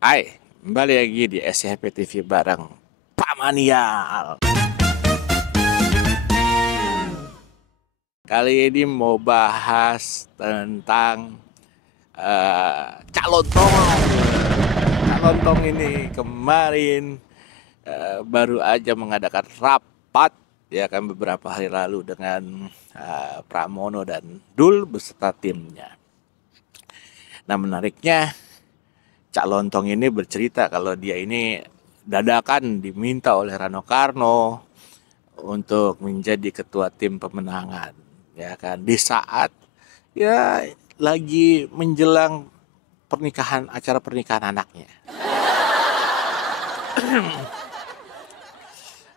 Hai, kembali lagi di SCP TV bareng Pak Manial. Kali ini mau bahas tentang Cak Lontong. Cak Lontong ini kemarin baru aja mengadakan rapat ya kan beberapa hari lalu dengan Pramono dan Dul beserta timnya. Nah menariknya Cak Lontong ini bercerita kalau dia ini dadakan diminta oleh Rano Karno untuk menjadi ketua tim pemenangan ya kan di saat ya lagi menjelang acara pernikahan anaknya.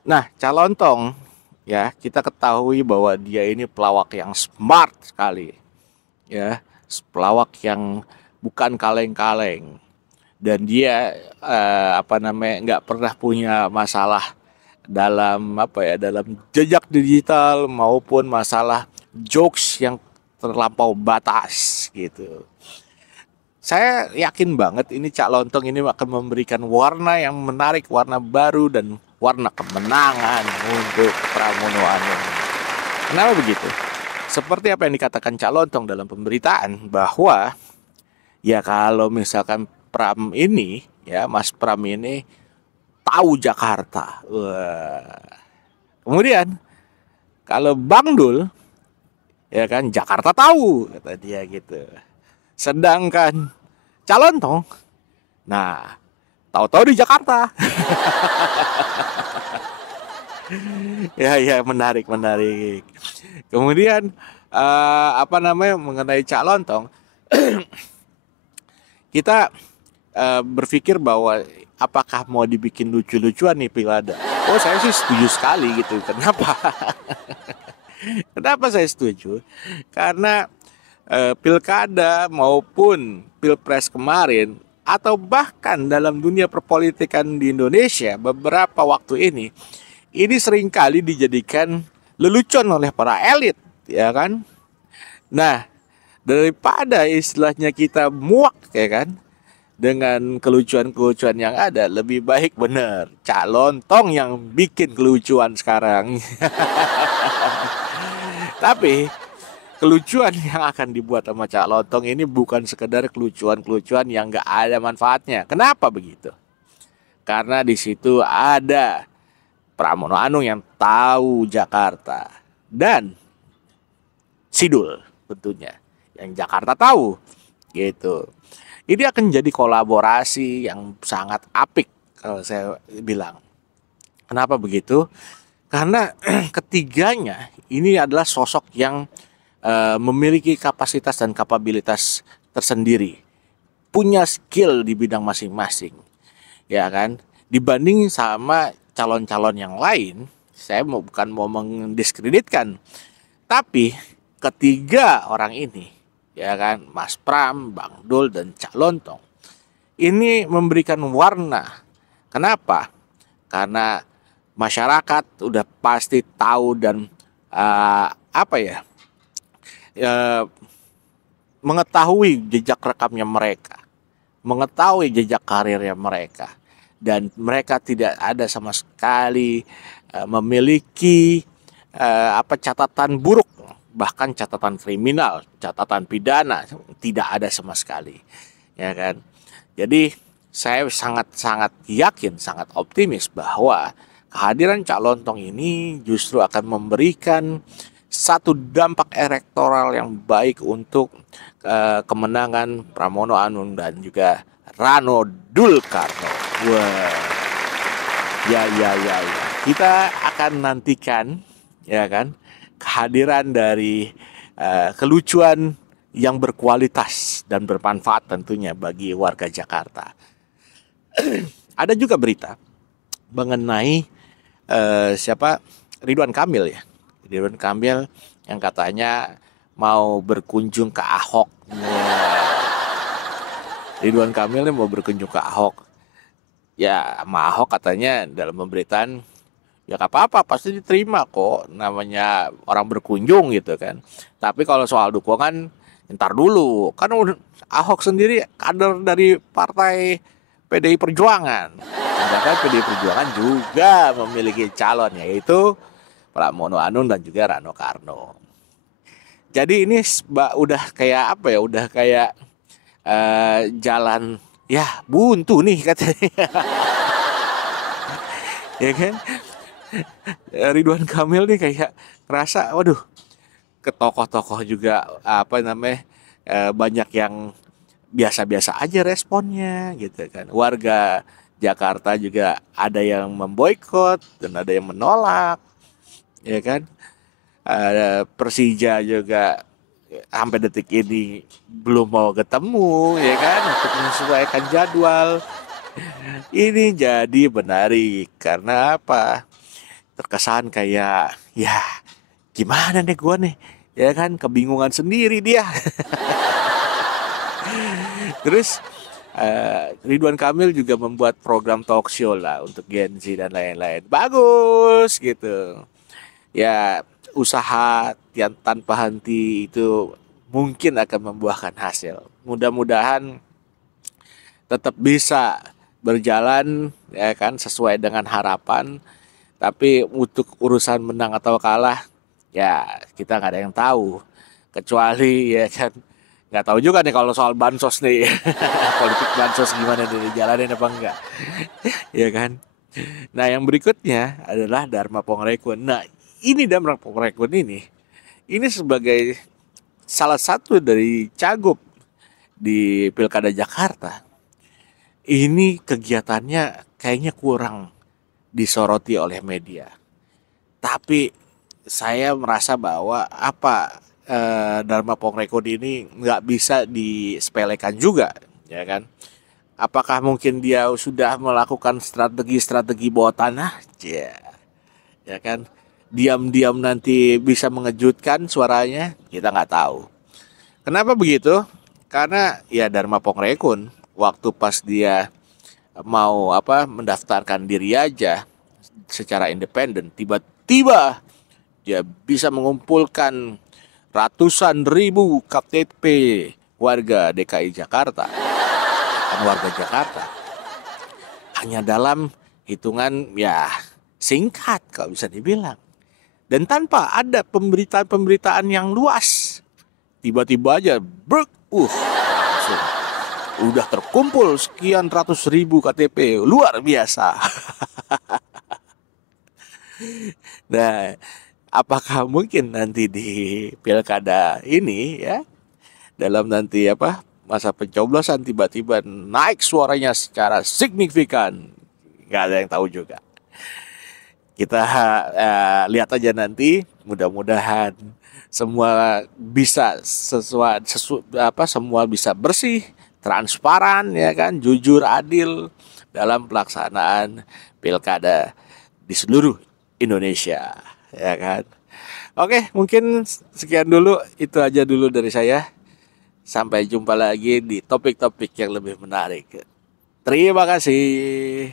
Nah, Cak Lontong ya kita ketahui bahwa dia ini pelawak yang smart sekali ya, pelawak yang bukan kaleng-kaleng dan dia nggak pernah punya masalah dalam jejak digital maupun masalah jokes yang terlampau batas gitu. Saya yakin banget ini Cak Lontong ini akan memberikan warna yang menarik, warna baru dan warna kemenangan untuk Pramono Anung. Kenapa begitu? Seperti apa yang dikatakan Cak Lontong dalam pemberitaan bahwa ya kalau misalkan Pram ini ya Mas Pram ini tahu Jakarta. Wah. Kemudian kalau Bang Dul ya kan Jakarta tahu kata dia gitu. Sedangkan calon tong, nah tahu-tahu di Jakarta. Ya menarik menarik. Kemudian mengenai calon tong, kita berpikir bahwa apakah mau dibikin lucu-lucuan nih pilkada? Oh saya sih setuju sekali gitu. Kenapa? Kenapa saya setuju? Karena pilkada maupun pilpres kemarin atau bahkan dalam dunia perpolitikan di Indonesia beberapa waktu ini seringkali dijadikan lelucon oleh para elit, ya kan? Nah, daripada istilahnya kita muak ya kan dengan kelucuan-kelucuan yang ada, lebih baik bener Cak Lontong yang bikin kelucuan sekarang. Tapi kelucuan yang akan dibuat sama Cak Lontong ini bukan sekedar kelucuan-kelucuan yang gak ada manfaatnya. Kenapa begitu? Karena di situ ada Pramono Anung yang tahu Jakarta dan Sidul tentunya yang Jakarta tahu gitu. Ini akan jadi kolaborasi yang sangat apik kalau saya bilang. Kenapa begitu? Karena ketiganya ini adalah sosok yang memiliki kapasitas dan kapabilitas tersendiri, punya skill di bidang masing-masing, ya kan? Dibanding sama calon-calon yang lain, saya bukan mau mendiskreditkan, tapi ketiga orang ini, ya kan, Mas Pram, Bang Dul dan Cak Lontong, ini memberikan warna. Kenapa? Karena masyarakat udah pasti tahu dan uh, apa ya mengetahui jejak rekamnya mereka, mengetahui jejak karirnya mereka, dan mereka tidak ada sama sekali memiliki catatan buruk, bahkan catatan kriminal, catatan pidana tidak ada sama sekali, ya kan? Jadi saya sangat-sangat yakin, sangat optimis bahwa kehadiran Cak Lontong ini justru akan memberikan satu dampak elektoral yang baik untuk kemenangan Pramono Anung dan juga Rano Dulkarno. Wah, ya. Kita akan nantikan, ya kan, kehadiran dari kelucuan yang berkualitas dan bermanfaat tentunya bagi warga Jakarta. Ada juga berita mengenai Ridwan Kamil ya. Ridwan Kamil yang katanya mau berkunjung ke Ahok. Ridwan Kamil mau berkunjung ke Ahok. Ya sama Ahok katanya dalam pemberitaan ya gak apa-apa pasti diterima kok, namanya orang berkunjung gitu kan. Tapi kalau soal dukungan ntar dulu kan Ahok sendiri kader dari partai PDI Perjuangan. Sedangkan PDI Perjuangan juga memiliki calon, yaitu Pramono Anung dan juga Rano Karno. Jadi ini udah kayak apa ya? Udah kayak jalan ya buntu nih katanya. Ya kan? Ridwan Kamil nih kayak ngerasa, waduh, ke tokoh-tokoh juga apa namanya, banyak yang biasa-biasa aja responnya gitu kan. Warga Jakarta juga ada yang memboikot dan ada yang menolak, ya kan. Persija juga sampai detik ini belum mau ketemu, ya kan, untuk menyesuaikan jadwal. Ini jadi menarik karena apa? Terkesan kayak ya gimana nih gua nih, ya kan, kebingungan sendiri dia. Terus Ridwan Kamil juga membuat program talk show lah untuk Gen Z dan lain-lain. Bagus gitu. Ya, usaha yang tanpa henti itu mungkin akan membuahkan hasil. Mudah-mudahan tetap bisa berjalan, ya kan, sesuai dengan harapan. Tapi untuk urusan menang atau kalah, ya kita nggak ada yang tahu. Kecuali ya kan, nggak tahu juga nih kalau soal bansos nih. Politik bansos gimana nih, dijalanin apa enggak. Ya kan. Nah, yang berikutnya adalah Dharma Pongrekun. Nah, ini Dharma Pongrekun ini sebagai salah satu dari cagup di Pilkada Jakarta. Ini kegiatannya kayaknya kurang disoroti oleh media. Tapi saya merasa bahwa Dharma Pongrekun ini nggak bisa disepelekan juga, ya kan? Apakah mungkin dia sudah melakukan strategi-strategi bawah tanah? Ya kan? Diam-diam nanti bisa mengejutkan suaranya, kita nggak tahu. Kenapa begitu? Karena ya Dharma Pongrekun waktu pas dia mau mendaftarkan diri aja secara independen, tiba-tiba dia bisa mengumpulkan ratusan ribu KTP warga DKI Jakarta dan warga Jakarta hanya dalam hitungan ya singkat kalau bisa dibilang, dan tanpa ada pemberitaan yang luas. Tiba-tiba aja langsung udah terkumpul sekian ratus ribu KTP, luar biasa. Nah, apakah mungkin nanti di pilkada ini ya, dalam nanti masa pencoblosan tiba-tiba naik suaranya secara signifikan? Nggak ada yang tahu juga. Kita lihat aja nanti. Mudah-mudahan semua bisa semua bisa bersih, transparan, ya kan, jujur, adil dalam pelaksanaan pilkada di seluruh Indonesia, ya kan. Oke, mungkin sekian dulu, itu aja dulu dari saya. Sampai jumpa lagi di topik-topik yang lebih menarik. Terima kasih.